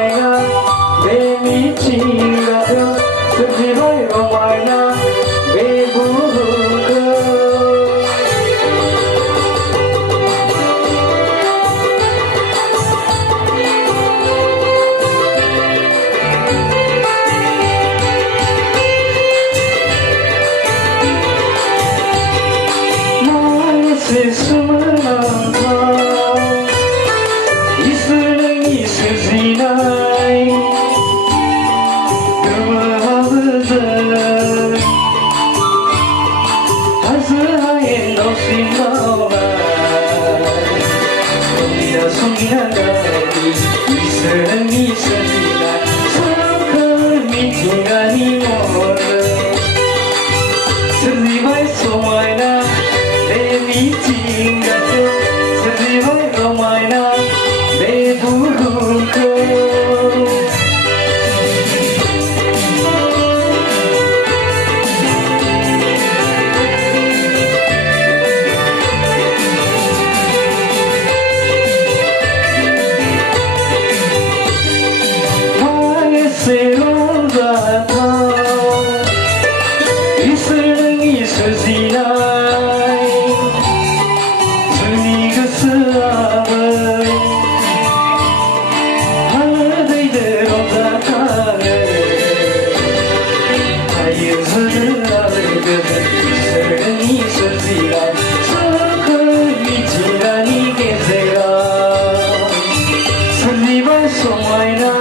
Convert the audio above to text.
समायना बे मिथिंगाखौ सोरजिबाय रमायना बे बुहुमखौ सोमोनांथाव इसोरनि सोरजिनाय गोमोहाबोजों हाजो हायेन दाउसिन दाउला समायना समायना गाबनि इसोरनि सोरजिनाय सोमखोर मिथिंगानि महरजों सोरजिबाय समायना बे मिथिंगाखौ सोरजिबाय रमायना बे बुहुमखौ एसे रंजाथाव इसोरनि सोरजिनाय जोंनि गोसोआबो हालोदैजों रंजाखाङो थायो जोनो आलो गोजोन इसोरनि सोरजिनाय सोमखोर मिथिंगानि गेजेराव सोरजिबाय समायना